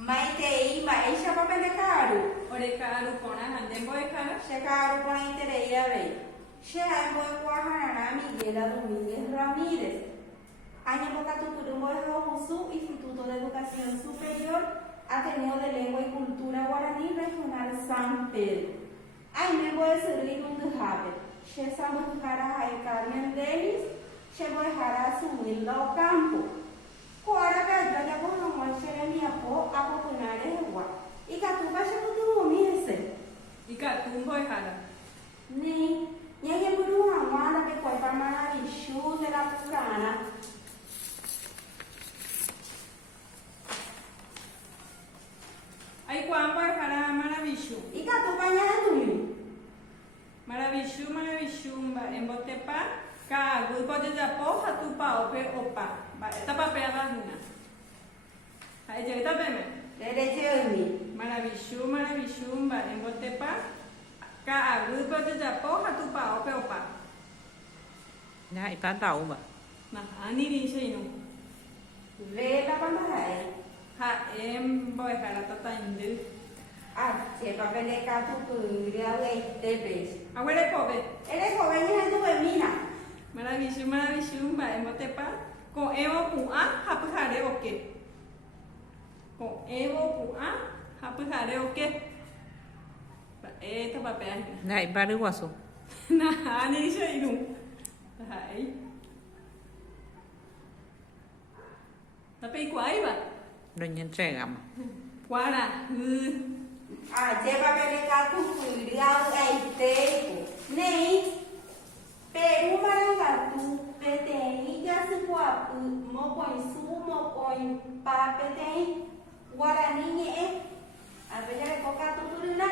Maitei, Maisha papel caro. Ore caro pona hande boy caro. She caro por intereia vei. She ai boy Guajarana Miguela Domínguez Ramírez. Año boca tuturum boy Hausu, Instituto de Educación Superior, Ateneo de Lengua y Cultura Guaraní Regional San Pedro. Ai me boy servir un dejabe. She sabe jara ai Carmen Delis. She boy jara subir ao campo. Kora gadra ya bono mwashere ni apo apo kunare hewa. Ika tuka she kutu umise. Ika tumboy hala. Ni nyeye buru hamana pe koi pamana vishu de la purana. Ai kwamba hala maravishu. Ika tuka nyaya tumi. Maravishu mba embotepa ka grupo de japo hatupa ope opa. Ba etapa pe abahuna. Hai je eta peme. Dede jemi. Maravishu mba embotepa ka grupo de japo hatupa ope opa. Nah, ipan tahu mbak. Nah, ani rin siya ino. Vela pamahay. Ha em boy hala tata indu. Ah, che papele ka tu kuria we tebes. Awele kobe. Ele joven ni tu mina. Maravishu mba embotepa ko ewo pu'a hapujare oke. Ko ewo pu'a hapujare oke. Ba eta papel. Nah, baru waso. Nah, ani siya ino. Hai. Tapi kuai ba? Doña entrega mbak. Kuara. Ah, che papele ka tu kuria we tebo. Nei Peru marangatu petei jasuapu mopoi su mopoi pa petei guarani nye apelare coca tuturina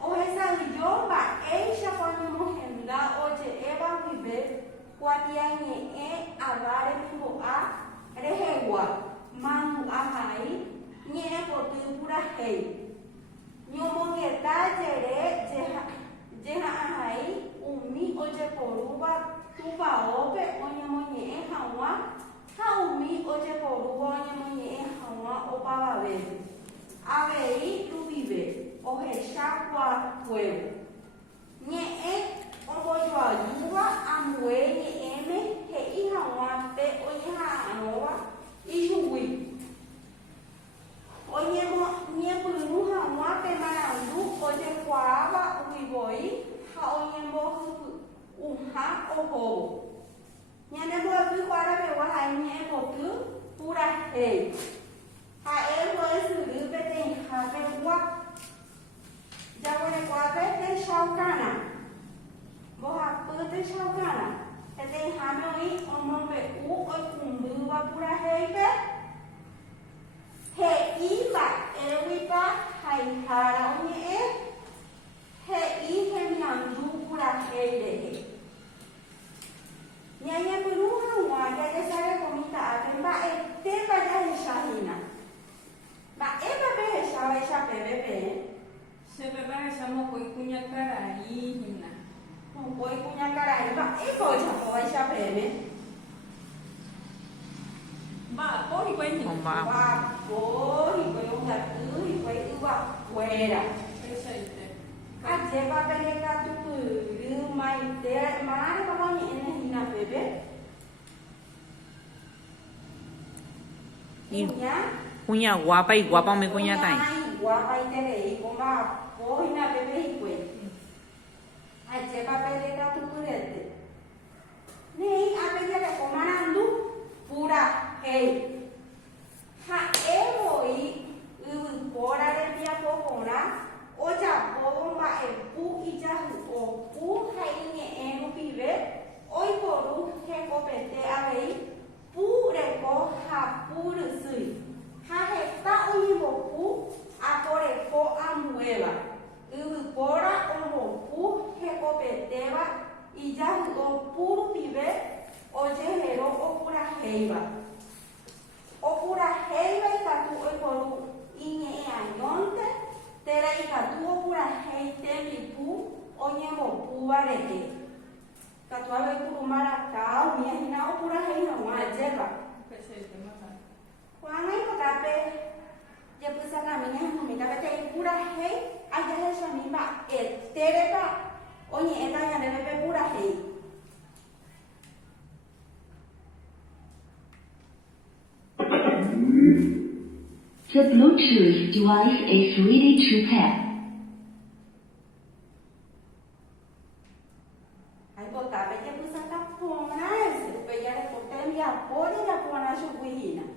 o esa yo ba eisha kwani mohenda oche eba vive kwatia nye avare mbo a rehewa manu ahai nye potu pura hei nyomo ngeta jere jeha ahai umi oje poruba tuba ope onye monye hawa haumi oje poruba onye monye hawa opa babe avei tu vive oje shakwa pueblo nye obo yo ayuba amue nye eme he i hawa pe onye ha anowa ihuwi onye mo nye pulu hawa pe marandu oje kwaba uiboi haonyembo uha oho nyane bo tu kwara be wa hai nye bo tu pura he ha e bo su be te ha be wa ja bo ne kwa be te shaukana bo ha pu te shaukana te ha me oi omo be u o kumbu wa pura he be he I ba e wi ba hai hara onye he I he miandu pura he nyanya peruha wa ya sare komita ate ba e te ba ya shahina ba e ba be shawa sha pe Se beba esa mo koi kunya karai hina. no koi kunya karai ba e ko sha pe Ba po hi koi hina. Mbak. ba ko hi koi unga tu hi koi uwa fuera Esa ite. a je ba be ka tu mai te mara ba ko ni hina bebe Ini punya guapa y guapa me punya tay. Guapa y tere, como hoy na bebé y pues. Ay, chepa peleka tu purete. Nei, a ver que comanando pura hey. Ha evo y pora de dia popona. O ja bomba e pu y ja o pu hai ni eno pibe. Hoy poru he copete a ver. Pure ko ha puru sui. Ha heta uibo pu a pore ko amueva. Pora omo pu he copeteba y ya o puru pibe o jehero o pura heiba. O pura heiba y tatu o poru iñe añonte. Tera y tatu o pura heite mi pu o ñemo pu bareke. Tatuabe puru maracao, mi ajina o pura hei no ma jeba. Esa ite mata. Kuangai pakape, je pusaka Oye, esta ya debe ver pura hey. The Bluetooth device is ready to pair. Aí botar, vai ter que usar tapona, né? Pegar a porta e a porta e a porta na chuguina.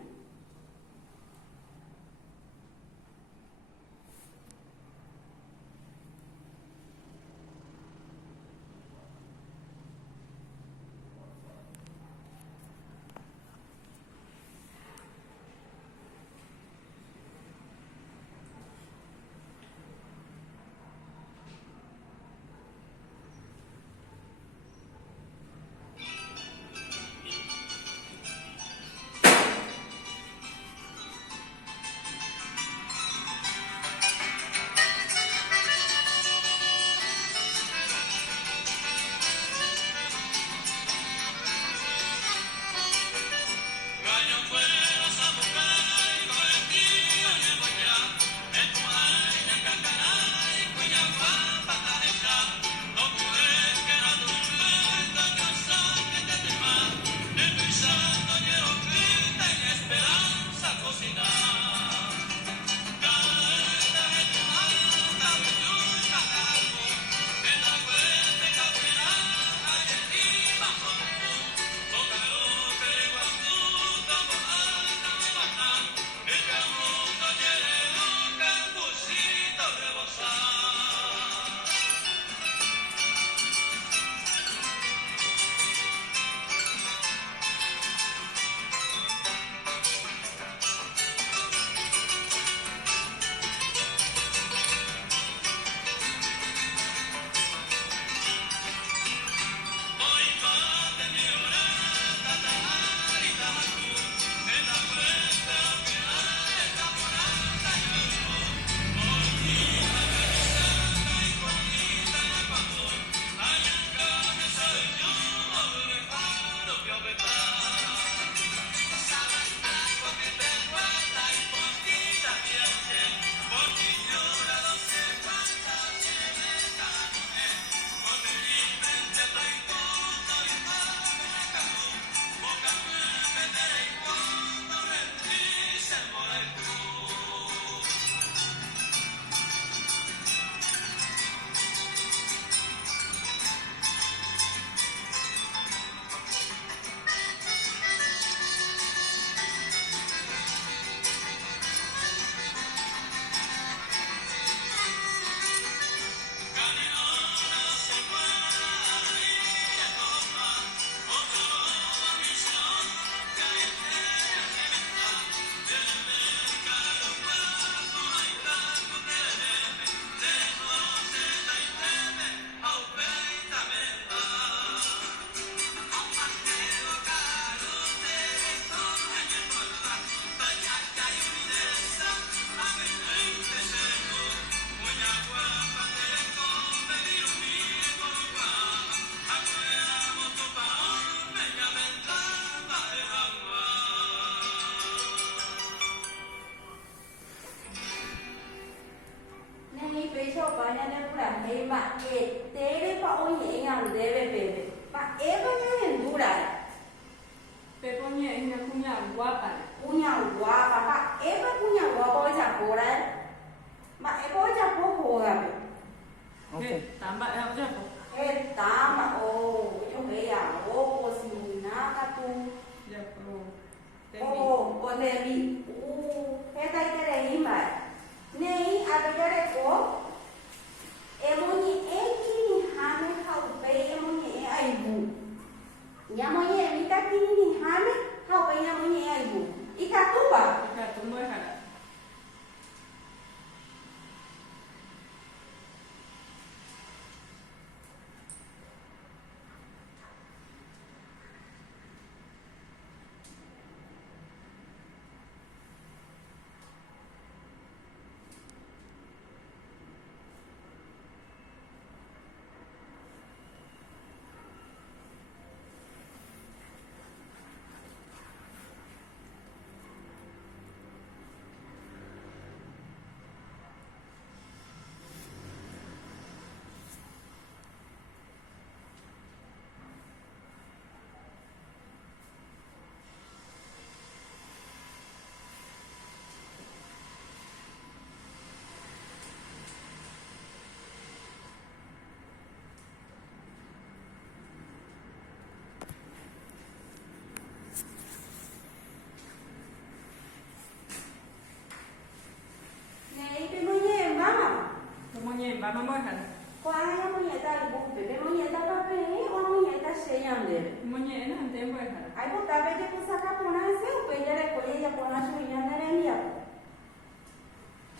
pa mambohara. Kuala monyeta ibu bebe monyeta pape o monyeta sheyande. Monye na ante mbohara. Ai botabe de kusaka pona se o pejere koye ya pona shuyande nenia.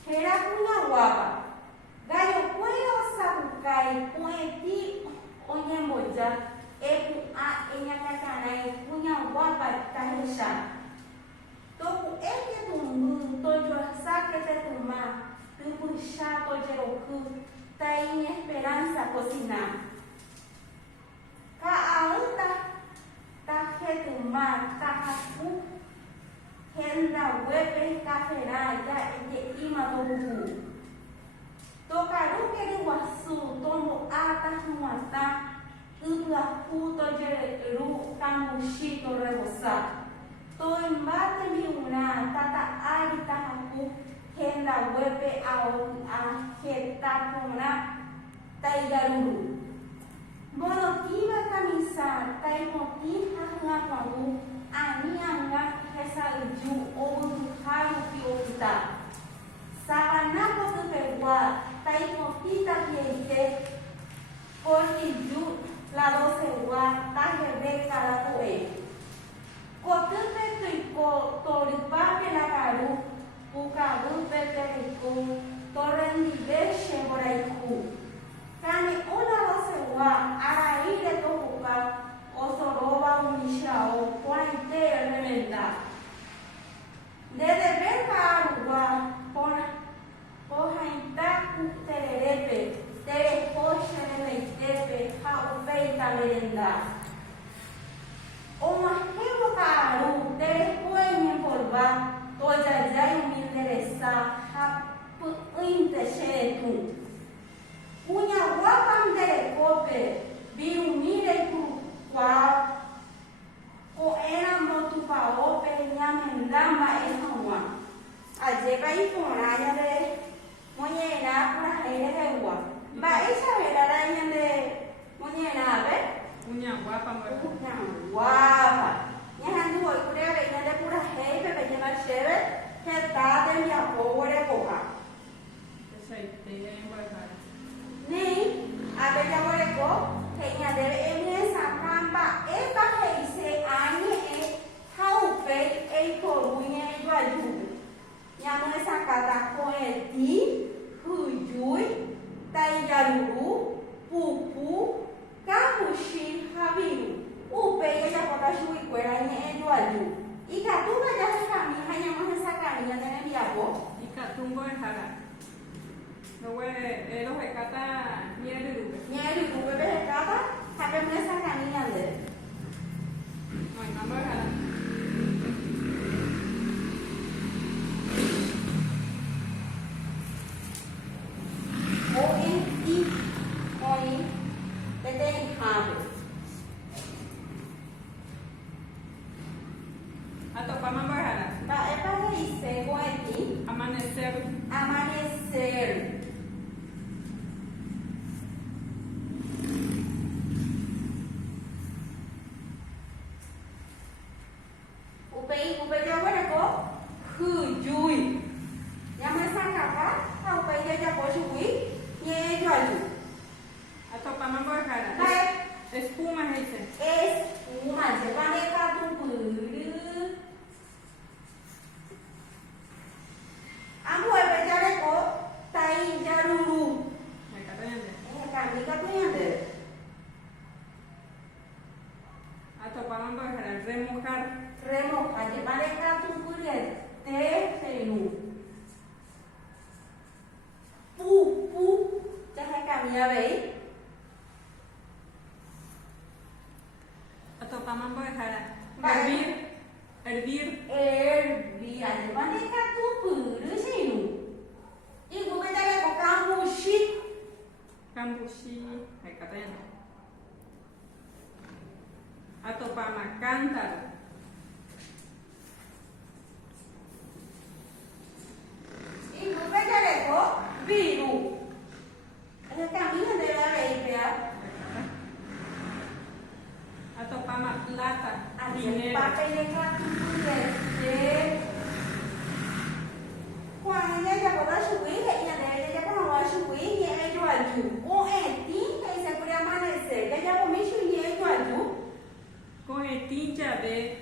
Era punya guapa. Gallo puedo sabukai pueti onye moja epu a enya kakana punya guapa tahisha. Toku eke tumbu tojo saque te tuma tupu chato jeroku tem esperança cocinar. Ka aunta ta ketuma ta haku henda webe kafera ya eke ima toku. Tokaru kere wasu tomo ata humata ubla puto jeru kamushi to rebosa. To embate mi una tata ari tahaku henda webe au a hetapuna taigaruru. Monotiva camisa taimoti hangapamu ani anga hesa uju obu hayu piota. Sabana potu perwa taimoti tapiente portiju la dosewa tahebe cada toe. Kotupe tuiko toripa pelakaru ukaru peteriku torrendiveche boraiku. Kani una dosewa araire tokuka osoroba umishao pointe remenda. Desde verkaruwa pohaintaku tererepe terepoche remeitepe haufeita merenda. Uma revocaru depois me polva toda já interessa rapu intechetu unha guapa derecope biru mire ku kwa ko era motu paope nyamendamba ehawa ajeba ifona ya de moñena para ere hewa ba esa era de moñena be Unya guapa mbohara. Guapa. Nyahandu hoy kurea veina de pura hei pepe lleva chévere heta de mi apore coja. Esa idea mbohara. Ni abella boreko heina debe emesa kamba eba heise ani e haupe e korunya e juaju. Nyamune sakata koeti hujui taijaruru pupu kamushi habiru upe ya kota shui kwera ni eduaju ikatuba ya kami hanya mahasa kami ya tene biapo Ikatumbo mbohara. Nowe ero hekata nieru. nyeri kubebe kata hape mahasa kami ya de Ay mambohara. o en ti oi tete habe Atau pa mambohara. ba epa heise koeti Amanecer. amanecer. Upei ya boreko hujui. Yang mesangkapa upei ya bojui ye jualu. Atau pa mambohara. Baik. Espuma heise. Es uma jepane katupuru. Ambu ebejareko tai jaruru. Hekata yande. Kami katuyande. Atau pa mambohara. Remojar. Remo jepane katupuru te fenu. Pu jahe kami ya bei. Atau pa mambohara. Baik. Hervir. Hervir jepane katupuru sinu. Ibu bejareko kamushi. Kambushi. Hekata yande. Atau pa makantar. Ibu bejareko biru. Kami yang tincha de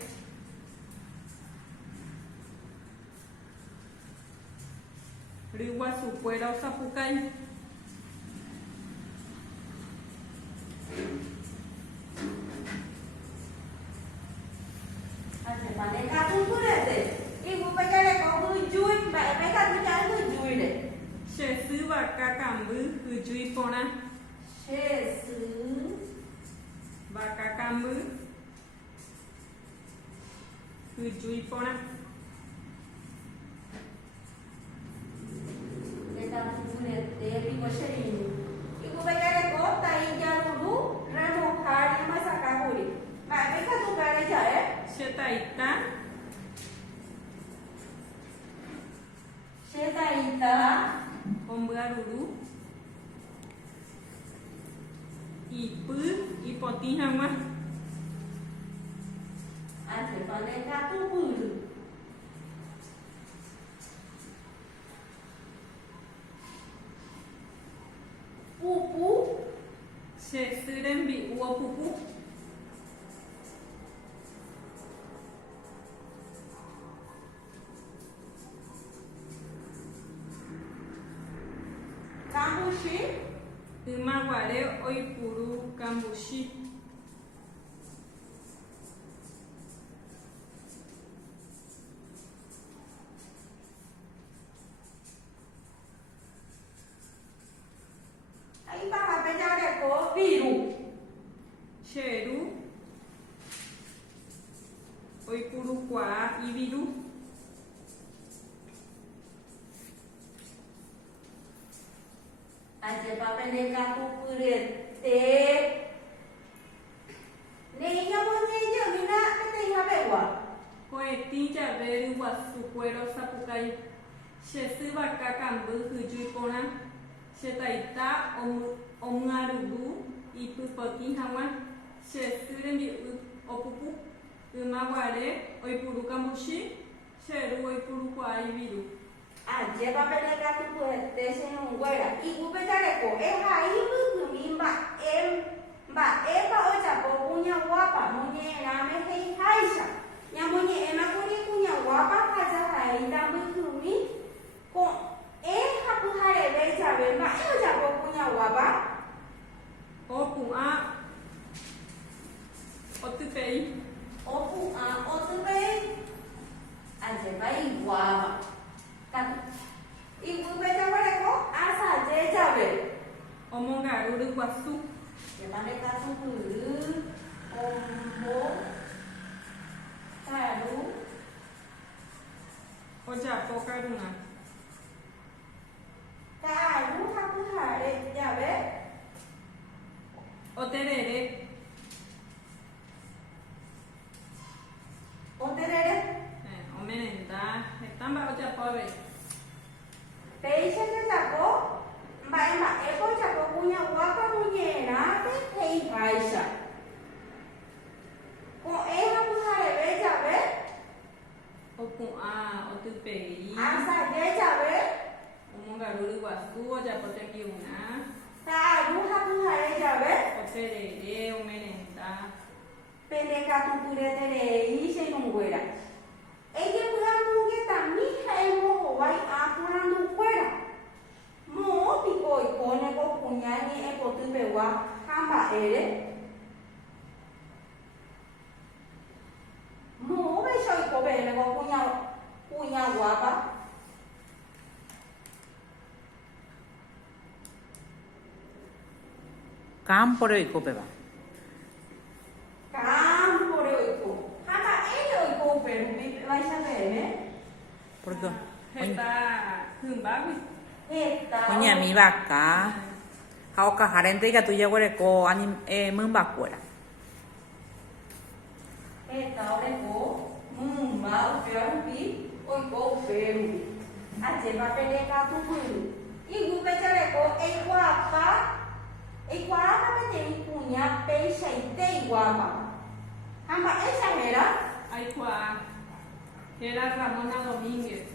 Riwa Supuera o Sapucay. Bạn ca tu tu đấy. Ibu baca le kau tu jui, bạn baca tu jangan tu jui deh. She Sư và Kakambu Hujui Pona. She Sư Và Kakambu Hujui Pona. Kita tu le tapi macam ini. Ibu baca le kau tai jangan dulu, rano hari masa kau ni. Bạn baca tu baca je. She Taita She Taita Ombaruru Ipu Ipotinhama. Aje pandai kau bulu. Pupu She Surembi Uopupu. Kambushi Umaguare Oipuru Kambushi. Aí para baca le kau biru. Cheru Oipuru Kwa Ibiru. Aje papai nega tu purete. Neya mo neya mina kete ngabe wa. Hoe tincha de Riwa Supuero Sapucay. She Sư và Kakambu Hujui Pona. She Taita Omgaruru Ipupotinhama. She Surembi Opupu. Umaguare Oipuru Kambushi. Cheru Oipuru Kwa Ibiru. Aje papai nega tu purete se não guarda. Ibu baca le kau hai ibu tu mimba ba o jago punya wapa munye name hei haisha. Yang munye emak punya wapa kaza hai tambu kumi. Ko hapu hare beca bemba o jago punya wapa. Opua Otupei. Opu otu bei. Aje bai wapa. Kan ibu baca le kau asa je jabe. Omongaruru Guasu. Ya mereka tu bulu, ombo, karu, Ojapo Karuna. karu hapu hare jabe. Oterere. Oterere, Omerenda. Estamba Ojapo Abe. peixe que jago, mbak eko jago punya wapa munyena, hei haisha. Ko hapu hare be jabe, Opua Otupei. asa je jabe, Omongaruru Guasu. Ojapo Tequiuna. karu hapu hare jabe. Oterere. Omerenda. Pendeka tu pureterei se nunguera. Ella pueda nungue también hay mojo vai apurando fuera. Mo pico y pone con puñani e potu bewa hamba ere. Mo ve soy ko bene con puña guapa. Cámpore y cope va. Campo de oico. Hamba ere oico pero vai saber, ¿eh? Porque Heta Humbabi. Esta. oña mi vaca. Hauka harente que tu lleguere ko anim mumba fuera. Esta oreco, mumba, perupi, oico, perupi. Aje papeleka tu pulu. Ibu becareco, e guapa tem punha, peixe e tem guapa. Amba essa era? Aikua. Era Ramona Domínguez.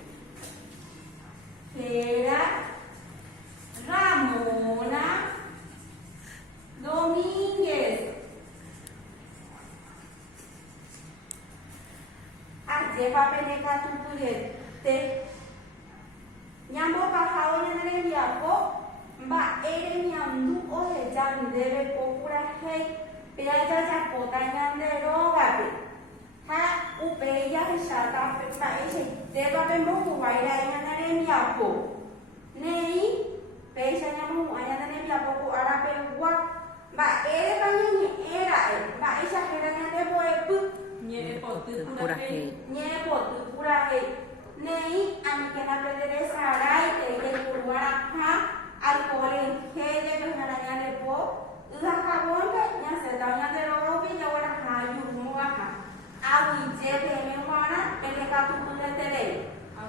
Era Ramona Domínguez. ryete. Ñambopaháo ñane rembiapo mba'ére ñandu oheja ndéve pokurahéi peajajapóta ñande rógape ha upéi jahecháta mba'eichaitépape mbohuvái ñane rembiapo ne'i péicha ñamohu'ã ñane rembiapo ku arapegua mba'érepa ñeñe'ẽra'e mba'éicha héra ñande mbo'epy Ñe'ẽpoty Purahéi. ñe'ẽpoty purahéi ne'i